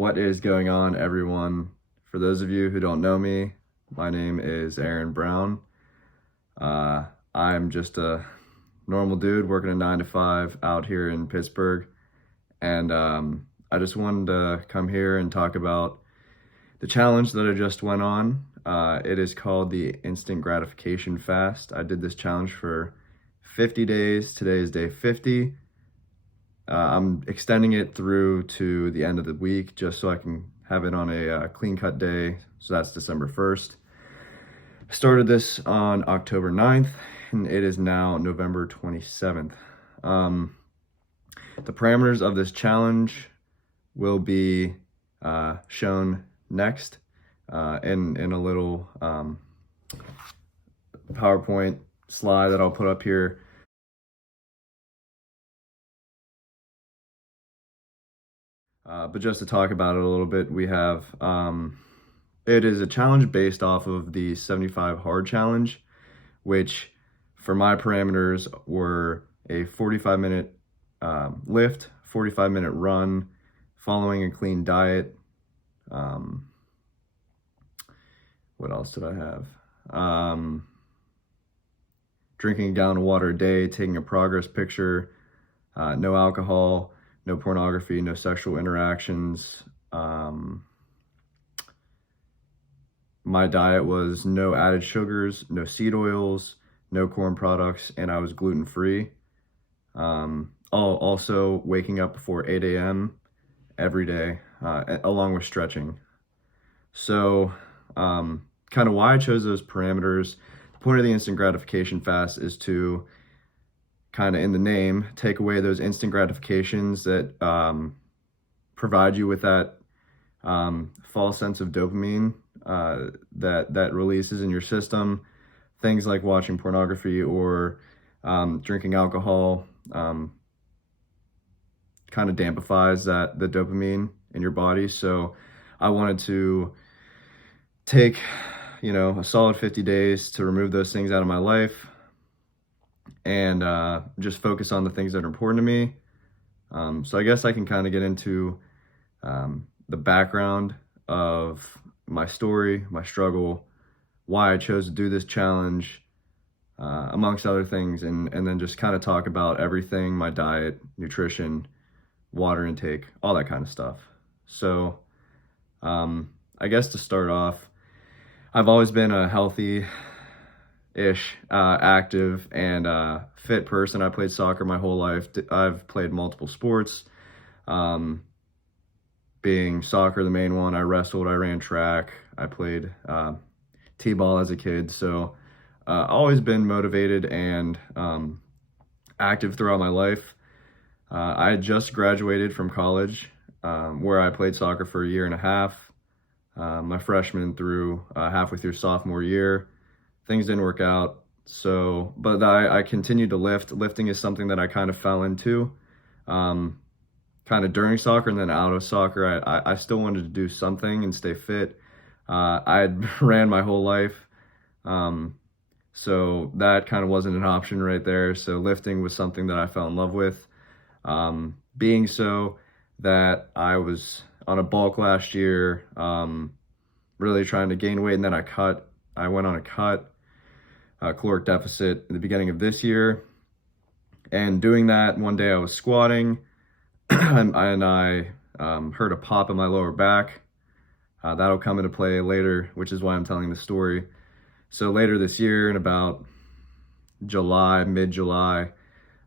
What is going on, everyone? For those of you who don't know me, my name is Aaron Brown. I'm just a normal dude working a 9 to 5 out here in Pittsburgh. And I just wanted to come here and talk about the challenge that I just went on. It is called the Instant Gratification Fast. I did this challenge for 50 days. Today is day 50. I'm extending it through to the end of the week just so I can have it on a clean cut day. So that's December 1st. I started this on October 9th and it is now November 27th. The parameters of this challenge will be shown next in a little PowerPoint slide that I'll put up here. But just to talk about it a little bit, we have, it is a challenge based off of the 75 hard challenge, which for my parameters were a 45-minute lift, 45-minute run, following a clean diet. What else did I have? Drinking a gallon of water a day, taking a progress picture, no alcohol, no pornography, no sexual interactions. My diet was no added sugars, no seed oils, no corn products, and I was gluten-free. Also waking up before 8 a.m. every day, along with stretching. So kind of why I chose those parameters. The point of the instant gratification fast is to kind of in the name, take away those instant gratifications that provide you with that false sense of dopamine that releases in your system. Things like watching pornography or drinking alcohol kind of dampifies the dopamine in your body. So I wanted to take, a solid 50 days to remove those things out of my life and just focus on the things that are important to me. So I guess I can kind of get into the background of my story, my struggle, why I chose to do this challenge, amongst other things, and then just kind of talk about everything, my diet, nutrition, water intake, all that kind of stuff. So I guess to start off, I've always been a healthy active and fit person. I played soccer my whole life. I've played multiple sports, being soccer the main one. I wrestled, I ran track, I played t-ball as a kid. So always been motivated and active throughout my life. I had just graduated from college, where I played soccer for a year and a half, my freshman through halfway through sophomore year. Things didn't work out, but I continued to lift. Lifting is something that I kind of fell into, kind of during soccer and then out of soccer. I still wanted to do something and stay fit. I had ran my whole life, so that kind of wasn't an option right there. So lifting was something that I fell in love with, being so that I was on a bulk last year, really trying to gain weight, and then I went on a caloric deficit in the beginning of this year. And doing that, one day I was squatting and I heard a pop in my lower back. That'll come into play later, which is why I'm telling the story. So later this year, in about mid-July,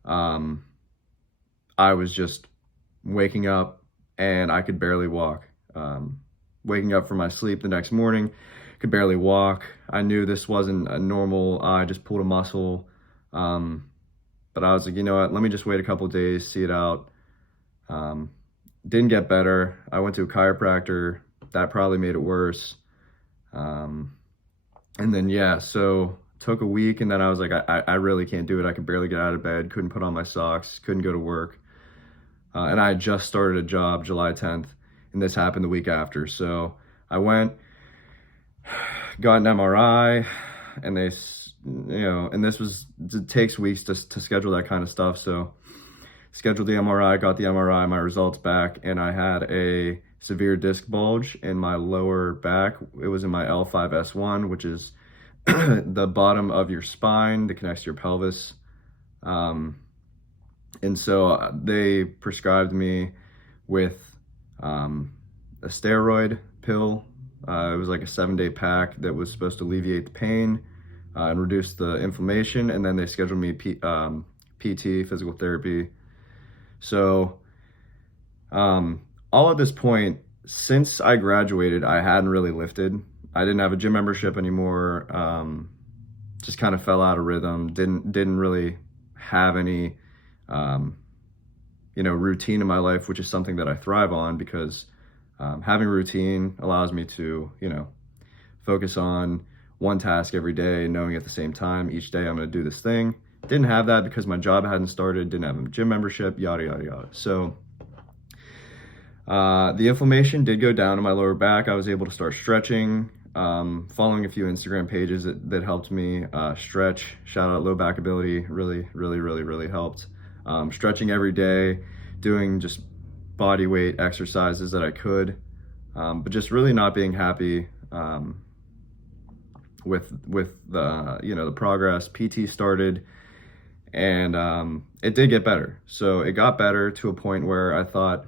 I was just waking up and I could barely walk. Waking up from my sleep the next morning, could barely walk. I knew this wasn't a normal, I just pulled a muscle. But I was like, you know what, let me just wait a couple of days, see it out. Didn't get better. I went to a chiropractor. That probably made it worse. And then, so took a week, and then I was like, I really can't do it. I could barely get out of bed, couldn't put on my socks, couldn't go to work. And I had just started a job July 10th, and this happened the week after. So I went, got an MRI, and they, and it takes weeks to schedule that kind of stuff. So scheduled the MRI, got the MRI, my results back, and I had a severe disc bulge in my lower back. It was in my L5S1, which is the bottom of your spine that connects to your pelvis. And so they prescribed me with a steroid pill. It was like a 7-day pack that was supposed to alleviate the pain and reduce the inflammation. And then they scheduled me PT, physical therapy. So all at this point, since I graduated, I hadn't really lifted. I didn't have a gym membership anymore. Just kind of fell out of rhythm. Didn't really have any routine in my life, which is something that I thrive on, because having a routine allows me to, focus on one task every day, knowing at the same time each day I'm going to do this thing. Didn't have that because my job hadn't started, didn't have a gym membership, yada, yada, yada. So the inflammation did go down in my lower back. I was able to start stretching, following a few Instagram pages that helped me stretch. Shout out Low Back Ability, really, really, really, really helped. Stretching every day, doing just body weight exercises that I could, but just really not being happy with the progress. PT started, and it did get better. So it got better to a point where I thought,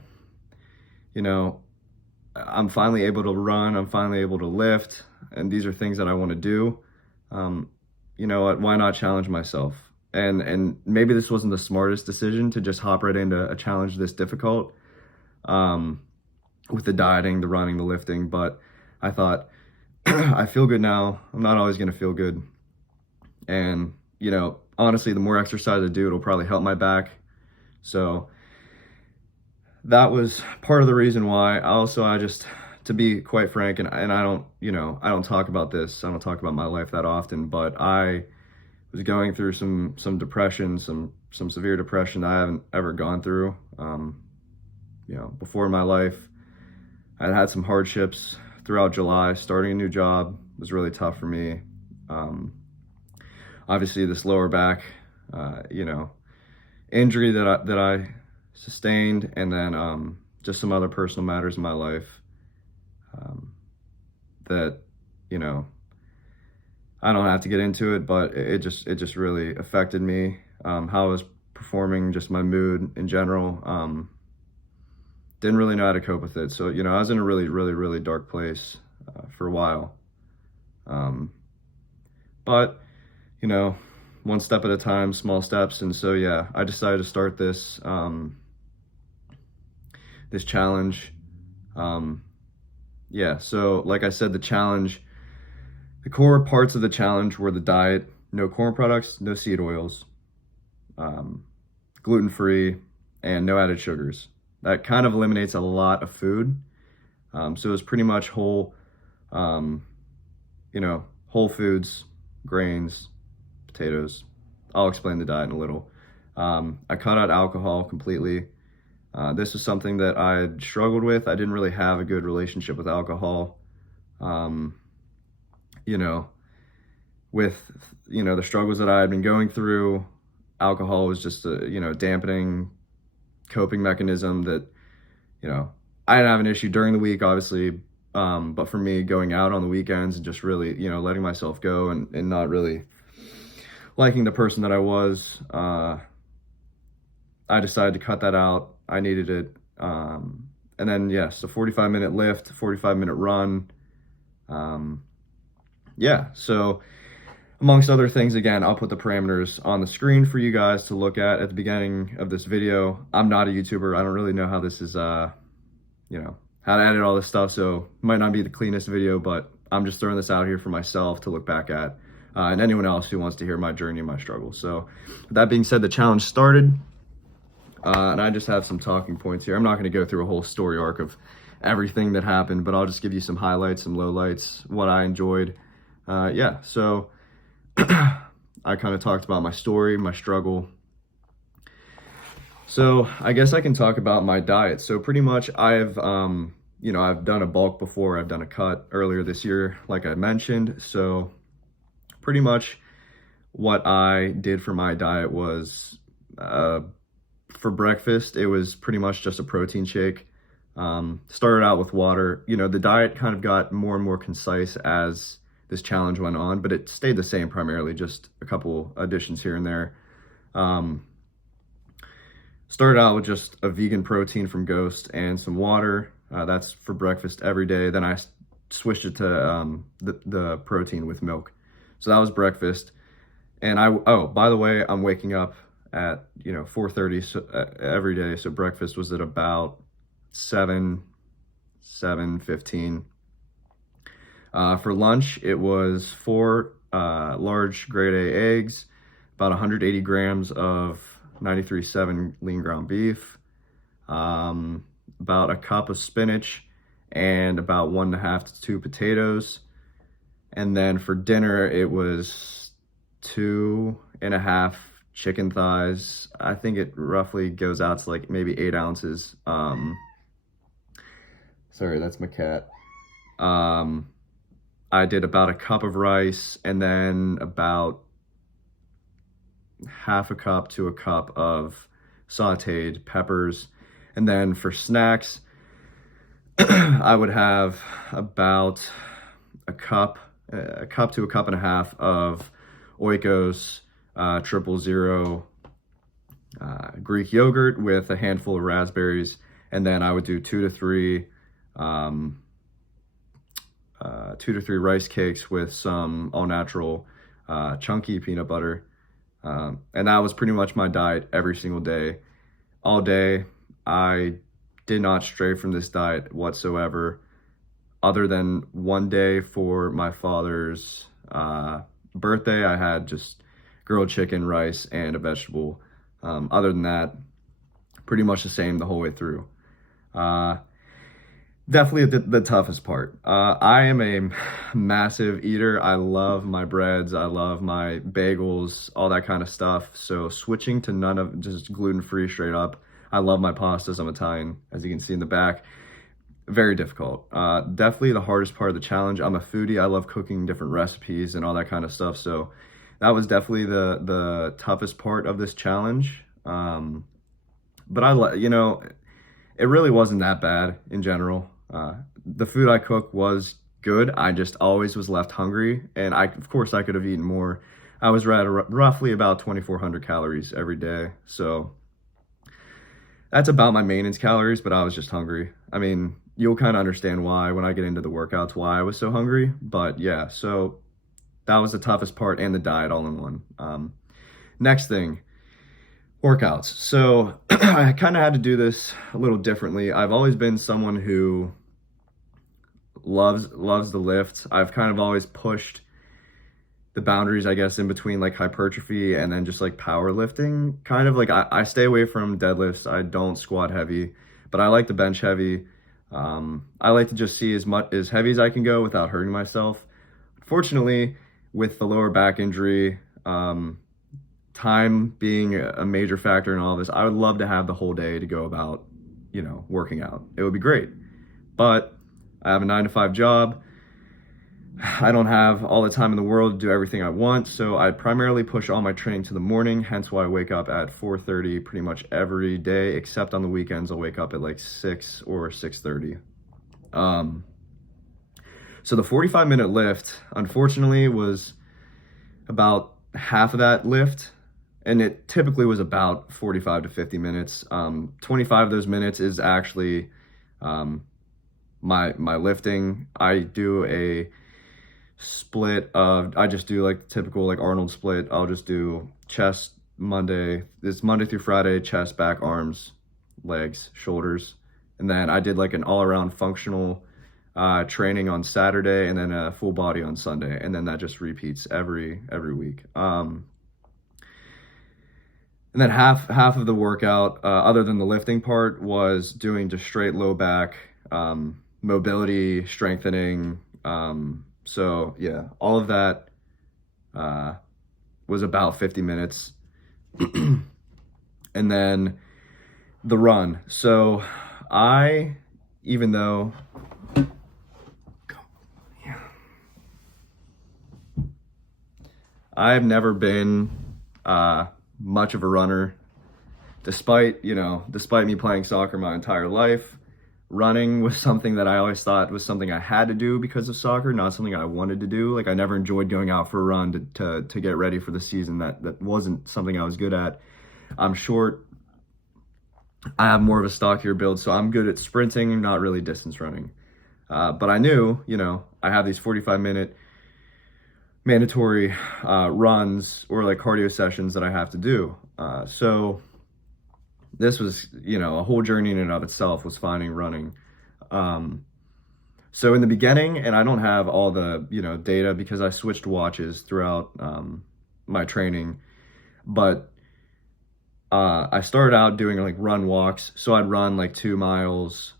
I'm finally able to run, I'm finally able to lift, and these are things that I want to do. You know what, why not challenge myself? And maybe this wasn't the smartest decision to just hop right into a challenge this difficult, with the dieting, the running, the lifting, but I thought, I feel good now, I'm not always going to feel good. And, honestly, the more exercise I do, it'll probably help my back. So that was part of the reason why. I just, to be quite frank, and I don't, I don't talk about this, I don't talk about my life that often, but I was going through some depression, some severe depression that I haven't ever gone through. Before in my life, I had some hardships throughout July. Starting a new job was really tough for me. Obviously this lower back, injury that I sustained, and then just some other personal matters in my life that, I don't have to get into it, but it just really affected me, how I was performing, just my mood in general. Didn't really know how to cope with it. So, I was in a really, really, really dark place for a while. But, one step at a time, small steps. And so, yeah, I decided to start this, this challenge. So like I said, the core parts of the challenge were the diet: no corn products, no seed oils, gluten-free, and no added sugars. That kind of eliminates a lot of food. So it was pretty much whole foods, grains, potatoes. I'll explain the diet in a little. I cut out alcohol completely. This was something that I had struggled with. I didn't really have a good relationship with alcohol. With the struggles that I had been going through, alcohol was just a dampening coping mechanism that I didn't have an issue during the week, obviously, but for me, going out on the weekends and just really letting myself go and not really liking the person that I was, I decided to cut that out. I needed it. And then yes, a 45-minute lift, 45-minute run. So amongst other things, again, I'll put the parameters on the screen for you guys to look at the beginning of this video. I'm not a YouTuber. I don't really know how this is, how to edit all this stuff. So it might not be the cleanest video, but I'm just throwing this out here for myself to look back at, and anyone else who wants to hear my journey and my struggles. So with that being said, the challenge started, and I just have some talking points here. I'm not going to go through a whole story arc of everything that happened, but I'll just give you some highlights, some lowlights, what I enjoyed. So I kind of talked about my story, my struggle. So I guess I can talk about my diet. So pretty much I've done a bulk before, I've done a cut earlier this year, like I mentioned. So pretty much what I did for my diet was, for breakfast, it was pretty much just a protein shake. Started out with water. You know, the diet kind of got more and more concise as this challenge went on, but it stayed the same primarily, just a couple additions here and there. Um, Started out with just a vegan protein from Ghost and some water. That's for breakfast every day. Then I switched it to the protein with milk. So that was breakfast. And oh, by the way, I'm waking up at 4:30 every day. So breakfast was at about 7:15. For lunch, it was four large grade A eggs, about 180 grams of 93.7 lean ground beef, about a cup of spinach, and about 1.5 to 2 potatoes. And then for dinner, it was 2.5 chicken thighs. I think it roughly goes out to like maybe 8 ounces. Sorry, that's my cat. I did about a cup of rice and then about half a cup to a cup of sauteed peppers. And then for snacks, I would have about a cup to a cup and a half of Oikos 000 Greek yogurt with a handful of raspberries. And then I would do 2 to 3 rice cakes with some all natural chunky peanut butter. And that was pretty much my diet every single day, all day. I did not stray from this diet whatsoever, other than one day for my father's birthday. I had just grilled chicken, rice, and a vegetable. Other than that, pretty much the same the whole way through. Definitely the toughest part. I am a massive eater. I love my breads. I love my bagels, all that kind of stuff. So switching to none of just gluten-free straight up. I love my pastas. I'm Italian, as you can see in the back. Very difficult. Definitely the hardest part of the challenge. I'm a foodie. I love cooking different recipes and all that kind of stuff. So that was definitely the toughest part of this challenge. But it really wasn't that bad in general. The food I cooked was good. I just always was left hungry, and of course I could have eaten more. I was at roughly about 2,400 calories every day, so that's about my maintenance calories, but I was just hungry. I mean, you'll kind of understand why when I get into the workouts, why I was so hungry, but yeah, so that was the toughest part, and the diet all in one. Next thing, workouts. So I kind of had to do this a little differently. I've always been someone who loves the lift. I've kind of always pushed the boundaries, I guess, in between like hypertrophy and then just like powerlifting. Kind of like I stay away from deadlifts. I don't squat heavy, but I like to bench heavy. I like to just see as heavy as I can go without hurting myself. Fortunately, with the lower back injury, time being a major factor in all of this, I would love to have the whole day to go about, working out. It would be great. But I have a 9-to-5 job. I don't have all the time in the world to do everything I want, so I primarily push all my training to the morning, hence why I wake up at 4:30 pretty much every day, except on the weekends I'll wake up at like 6 or 6:30. So the 45-minute lift, unfortunately, was about half of that lift, and it typically was about 45 to 50 minutes. 25 of those minutes is actually my lifting. I do a split of, I just do like the typical like Arnold split. I'll just do chest Monday through Friday, chest, back, arms, legs, shoulders. And then I did like an all-around functional training on Saturday, and then a full body on Sunday. And then that just repeats every week. And then half of the workout, other than the lifting part, was doing just straight low back, mobility, strengthening. So yeah, all of that was about 50 minutes. And then the run. So even though I've never been much of a runner, despite me playing soccer my entire life, running was something that I always thought was something I had to do because of soccer, not something I wanted to do. Like I never enjoyed going out for a run to get ready for the season. That wasn't something I was good at. I'm short. I have more of a stockier build, so I'm good at sprinting, not really distance running. But I knew, I have these 45-minute mandatory runs or like cardio sessions that I have to do. So this was, a whole journey in and of itself was finding running. So in the beginning, and I don't have all the, data because I switched watches throughout my training, but I started out doing like run walks. So I'd run like 2 miles.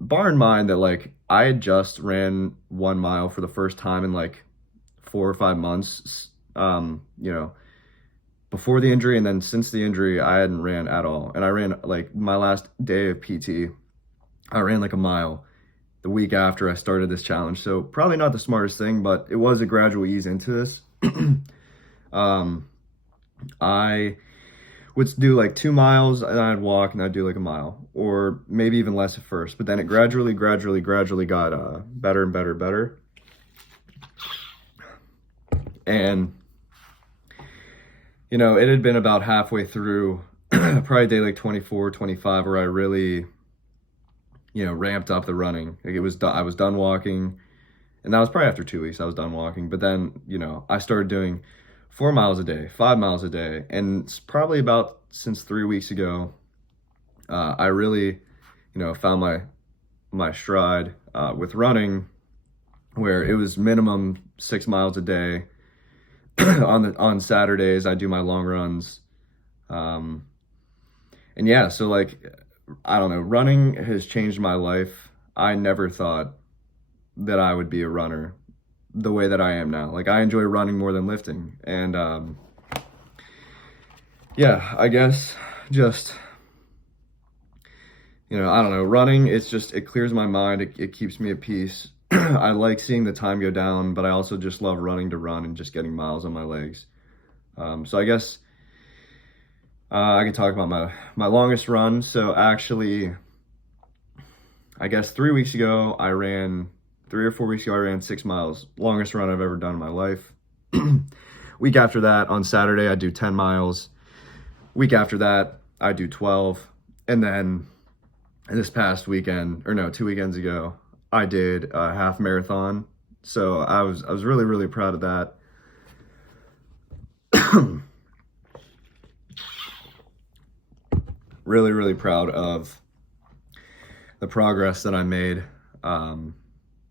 Bar in mind that like I had just ran 1 mile for the first time in like 4 or 5 months, before the injury, and then since the injury, I hadn't ran at all. And I ran like my last day of PT, I ran like a mile the week after I started this challenge. So probably not the smartest thing, but it was a gradual ease into this. I would do like 2 miles and I'd walk and I'd do like a mile or maybe even less at first, but then it gradually got better and better. And it had been about halfway through probably day like 24, 25 where I really, ramped up the running. Like I was done walking, and that was probably after 2 weeks I was done walking. But then, I started doing 4 miles a day, 5 miles a day. And it's probably about since 3 weeks ago, I really, found my stride with running, where it was minimum 6 miles a day. On Saturdays, I do my long runs. And yeah, so like, I don't know, running has changed my life. I never thought that I would be a runner the way that I am now. Like I enjoy running more than lifting. And yeah, I guess just, I don't know, running, it clears my mind. It keeps me at peace. I like seeing the time go down, but I also just love running to run and just getting miles on my legs. So I guess I can talk about my longest run. So actually, I guess 3 weeks ago, 3 or 4 weeks ago, I ran 6 miles. Longest run I've ever done in my life. Week after that, on Saturday, I do 10 miles. Week after that, I do 12. And then this past weekend, or no, 2 weekends ago, I did a half marathon. So I was really, really proud of that. Really, really proud of the progress that I made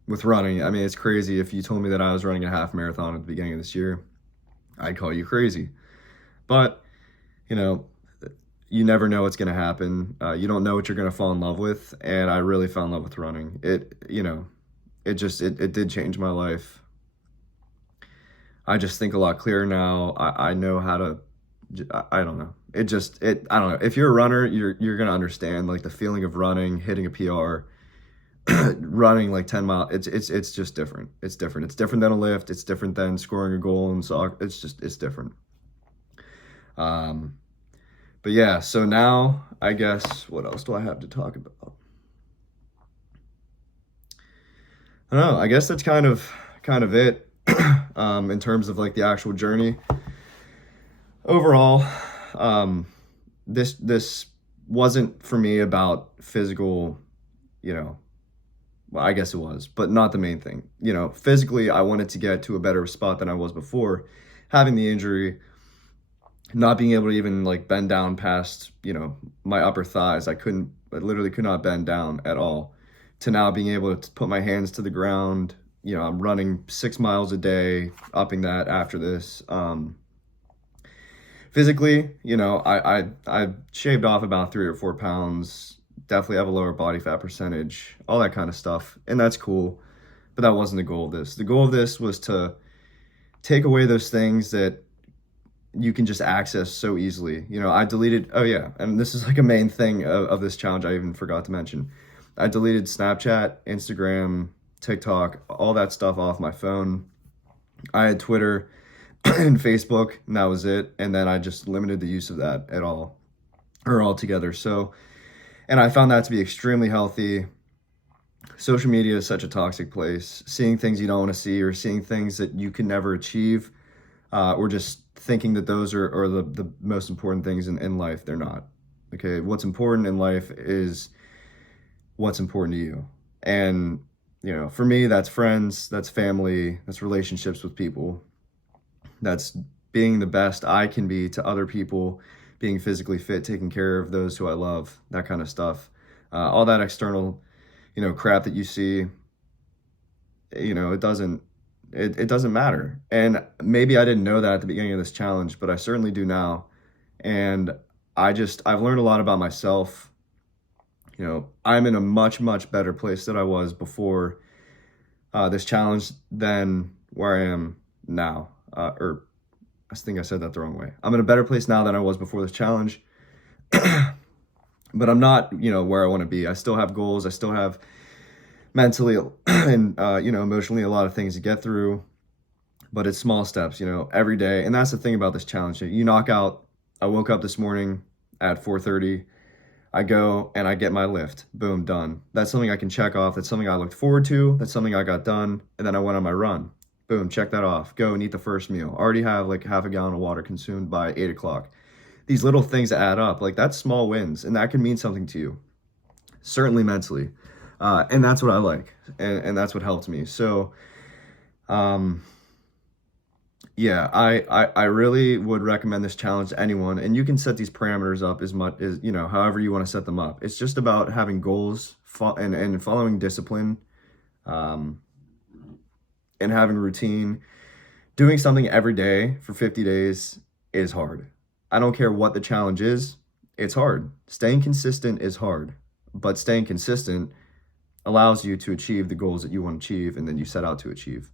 with running. I mean, it's crazy. If you told me that I was running a half marathon at the beginning of this year, I'd call you crazy. But, you never know what's going to happen. You don't know what you're going to fall in love with. And I really fell in love with running. It did change my life. I just think a lot clearer now. I know how to, I don't know. I don't know. If you're a runner, you're going to understand like the feeling of running, hitting a PR, running like 10 miles. It's just different. It's different. It's different than a lift. It's different than scoring a goal in soccer. It's different. But yeah, so now I guess what else do I have to talk about? I don't know. I guess that's kind of it in terms of like the actual journey. Overall, this wasn't for me about physical, well, I guess it was, but not the main thing. Physically, I wanted to get to a better spot than I was before having the injury. Not being able to even like bend down past, my upper thighs. I literally could not bend down at all, to now being able to put my hands to the ground. I'm running 6 miles a day, upping that after this. Physically, I shaved off about 3 or 4 pounds, definitely have a lower body fat percentage, all that kind of stuff. And that's cool, but that wasn't the goal of this. The goal of this was to take away those things that you can just access so easily. I deleted, oh yeah, and this is like a main thing of this challenge I even forgot to mention. I deleted Snapchat, Instagram, TikTok, all that stuff off my phone. I had Twitter and Facebook, and that was it. And then I just limited the use of that at all, or altogether. So And I found that to be extremely healthy. Social media is such a toxic place. Seeing things you don't want to see, or seeing things that you can never achieve, or just thinking that those are the most important things in life. They're not. Okay, what's important in life is what's important to you. And, for me, that's friends, that's family, that's relationships with people, that's being the best I can be to other people, being physically fit, taking care of those who I love, that kind of stuff. All that external, crap that you see, it doesn't matter. And maybe I didn't know that at the beginning of this challenge, but I certainly do now. And I've learned a lot about myself. I'm in a much, much better place than I was before this challenge than where I am now. Or I think I said that the wrong way. I'm in a better place now than I was before this challenge. But I'm not, where I want to be. I still have goals. I still have mentally and, emotionally a lot of things to get through. But it's small steps, every day. And that's the thing about this challenge. You knock out, I woke up this morning at 4:30. I go and I get my lift. Boom, done. That's something I can check off. That's something I looked forward to. That's something I got done. And then I went on my run. Boom, check that off. Go and eat the first meal. Already have like half a gallon of water consumed by 8 o'clock. These little things that add up, like that's small wins, and that can mean something to you, certainly mentally. And that's what I like, and that's what helped me. So, yeah, I really would recommend this challenge to anyone, and you can set these parameters up as much as, however you want to set them up. It's just about having goals and following discipline, and having routine. Doing something every day for 50 days is hard. I don't care what the challenge is, it's hard. Staying consistent is hard, but staying consistent allows you to achieve the goals that you want to achieve and then you set out to achieve.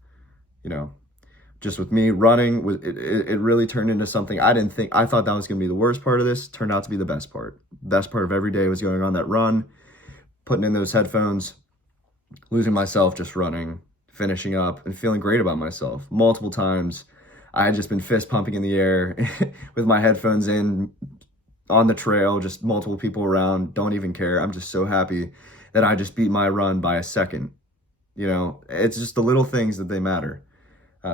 Just with me running, it really turned into something I thought that was going to be the worst part of this. Turned out to be the best part. Best part of every day was going on that run, putting in those headphones, losing myself just running, finishing up, and feeling great about myself. Multiple times, I had just been fist pumping in the air with my headphones in on the trail, just multiple people around, don't even care. I'm just so happy that I just beat my run by a second. It's just the little things that they matter.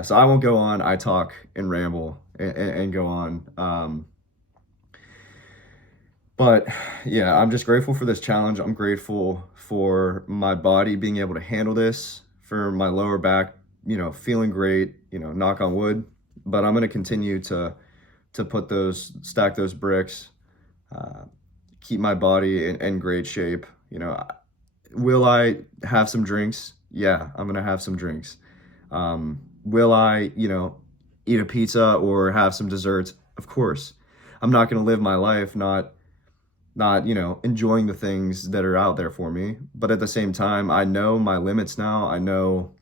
So I won't go on. I talk and ramble and go on. But yeah, I'm just grateful for this challenge. I'm grateful for my body being able to handle this, for my lower back, feeling great, knock on wood. But I'm going to continue to stack those bricks, keep my body in great shape. Will I have some drinks? Yeah, I'm going to have some drinks. Will I, eat a pizza or have some desserts? Of course. I'm not going to live my life not enjoying the things that are out there for me. But at the same time, I know my limits now. I know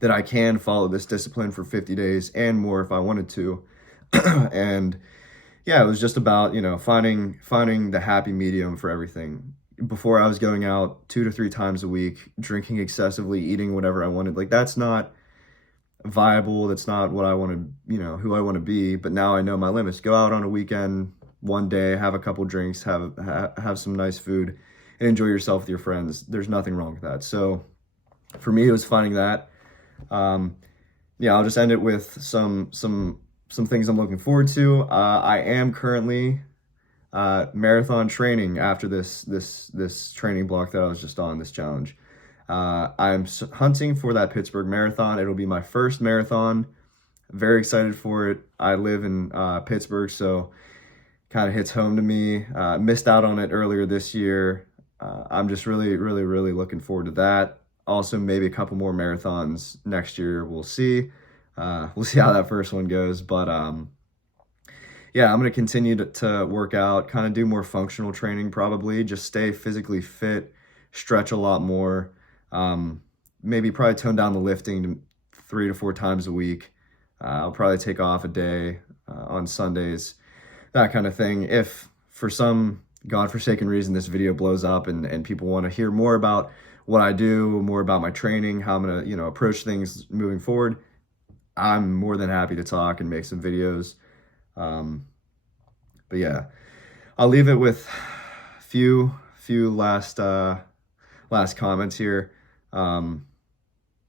that I can follow this discipline for 50 days and more if I wanted to. And yeah, it was just about, finding the happy medium for everything. Before, I was going out 2 to 3 times a week, drinking excessively, eating whatever I wanted. Like, that's not viable. That's not what I want to, who I want to be. But now I know my limits. Go out on a weekend, one day, have a couple drinks, have some nice food, and enjoy yourself with your friends. There's nothing wrong with that. So for me, it was finding that. Yeah, I'll just end it with some things I'm looking forward to. I am currently marathon training after this training block that I was just on, this challenge. I'm hunting for that Pittsburgh Marathon. It'll be my first marathon. Very excited for it. I live in Pittsburgh, so kind of hits home to me. Missed out on it earlier this year. I'm just really, really, really looking forward to that. Also, maybe a couple more marathons next year. We'll see. We'll see how that first one goes. But yeah, I'm going to continue to work out, kind of do more functional training probably, just stay physically fit, stretch a lot more. Maybe probably tone down the lifting to 3 to 4 times a week. I'll probably take off a day on Sundays, that kind of thing. If for some godforsaken reason this video blows up and people want to hear more about what I do, more about my training, how I'm going to, approach things moving forward, I'm more than happy to talk and make some videos. But yeah, I'll leave it with few few last comments here. Um,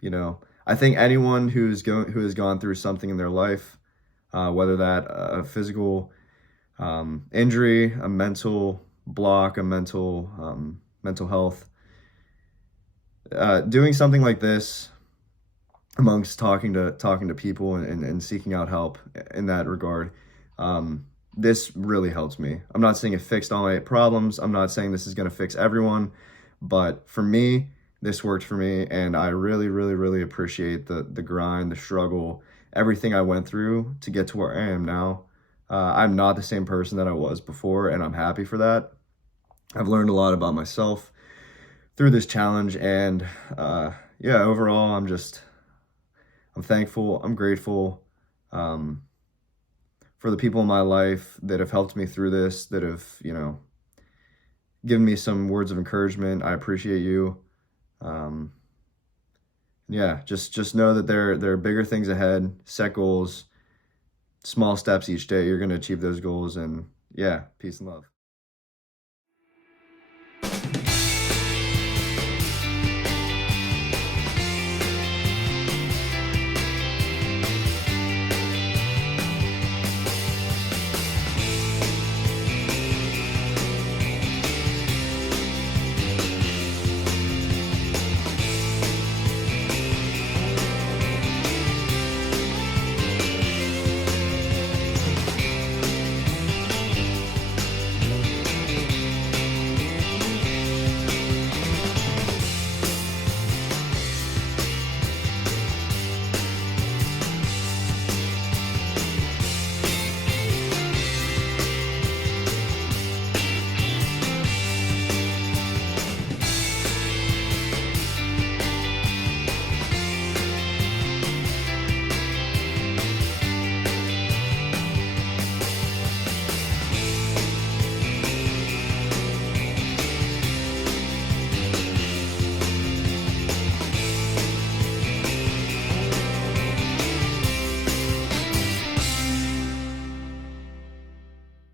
you know, I think anyone who has gone through something in their life, whether that a physical injury, a mental block, a mental health, doing something like this amongst talking to people and seeking out help in that regard, this really helps me. I'm not saying it fixed all my problems. I'm not saying this is going to fix everyone, but for me, this worked for me, and I really, really, really appreciate the grind, the struggle, everything I went through to get to where I am now. I'm not the same person that I was before, and I'm happy for that. I've learned a lot about myself through this challenge, and yeah, overall, I'm thankful. I'm grateful um, for the people in my life that have helped me through this, that have, given me some words of encouragement. I appreciate you. Um, yeah, just know that there are bigger things ahead. Set goals, small steps each day. You're going to achieve those goals, and yeah, peace and love.